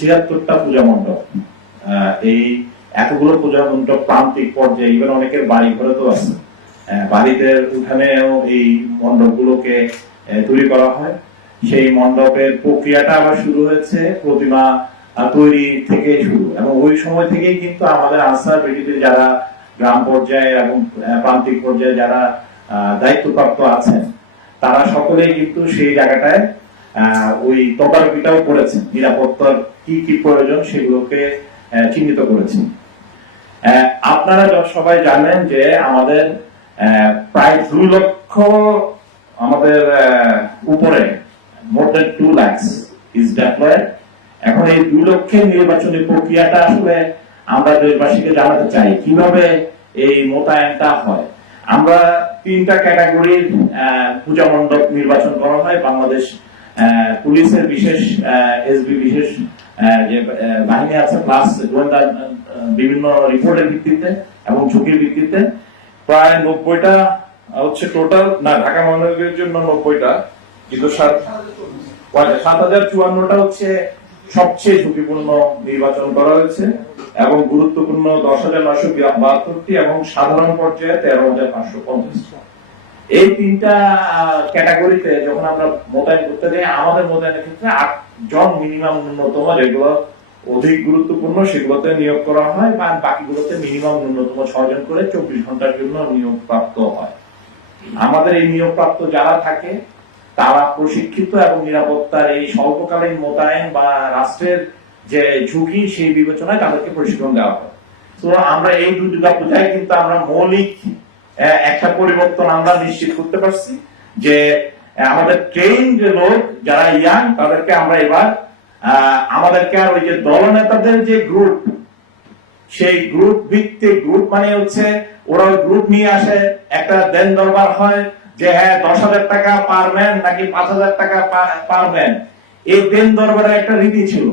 ছিয়াত্তরটা পূজা মণ্ডপ। এই এতগুলো পূজা মণ্ডপ প্রান্তিক পর্যায়ে ইভেন অনেকের বাড়ি ঘরে তো আছে। বাড়িতে উঠানেও এই মণ্ডপগুলোকে তৈরি করা হয়। সেই মণ্ডপের প্রক্রিয়াটা আবার শুরু হয়েছে, প্রতিমা তৈরি থেকে শুরু। এবং ওই সময় থেকেই কিন্তু আমাদের আনসার বেটিতে যারা গ্রাম পর্যায়ে এবং প্রান্তিক পর্যায়ে যারা দায়িত্বপ্রাপ্ত আছেন, তারা সকলেই কিন্তু সেই জায়গাটায় ওই তদারকিটাও করেছেন। নিরাপত্তার কি কি প্রয়োজন সেগুলোকে চিহ্নিত করেছেন। আপনারা সবাই জানেন যে আমাদের প্রায় দুই লক্ষ আমাদের উপরে more than two lakhs is deployed এখন এই দুই লক্ষের নির্বাচনী প্রক্রিয়াটা আসলে আমরা দেশবাসীকে জানাতে চাই, কীভাবে এই মোতায়েনটা হয়। আমরা তিনটা ক্যাটাগরির পূজা মণ্ডপ নির্বাচন করা হয়। বাংলাদেশ পুলিশের বিশেষ এসবি বিশেষ বাহিনী আছে প্লাস গোয়েন্দা বিভিন্ন রিপোর্টের ভিত্তিতে এবং ঝুঁকির ভিত্তিতে প্রায় নব্বইটা হচ্ছে টোটাল না, ঢাকা মহানগরের জন্য নব্বইটা, কিন্তু সাত সাত হাজার চুয়ান্নটা হচ্ছে সবচেয়ে ঝুঁকিপূর্ণ নির্বাচন করা হয়েছে এবং গুরুত্বপূর্ণ দশ হাজার নয়শো বাহাত্তরটি এবং সাধারণ পর্যায়ে তেরো হাজার পাঁচশো পঞ্চাশটি। এই তিনটা ক্যাটাগরিতে যখন আমরা মোতায়েন করতে যাই, আমাদের মোতায়েনের ক্ষেত্রে আট জন মিনিমাম ন্যূনতম যেগুলো অধিক গুরুত্বপূর্ণ, সেগুলোতে নিয়োগ করা হয় বা বাকিগুলোতে মিনিমাম ন্যূনতম ছজন করে চব্বিশ ঘণ্টার জন্য নিয়োগ প্রাপ্ত হয়। আমাদের এই নিয়োগ প্রাপ্ত যারা থাকে, তারা প্রশিক্ষিত এবং নিরাপত্তার এই স্বল্পকালীন মোতায়েন বা রাষ্ট্রের যে ঝুঁকি, সেই বিবেচনায় তাদেরকে প্রশিক্ষণ দেওয়া হয়। তো আমরা এই দুর্গা কিন্তু আমরা মৌলিক একটা পরিবর্তন আমরা নিশ্চিত করতে পারছি যে আমাদের ট্রেন যে লোক যারা ইয়াং, তাদেরকে আমরা এবার আমাদেরকে আর ওই যে দলনেতাদের যে গ্রুপ সেই গ্রুপ ভিত্তিক গ্রুপ মানে হচ্ছে ওরা গ্রুপ নিয়ে আসে, একটা দেন দরবার হয় যে হ্যাঁ দশ হাজার টাকা পার ম্যান নাকি পাঁচ হাজার টাকা পার ম্যান এই দেন দরবারের একটা রীতি ছিল।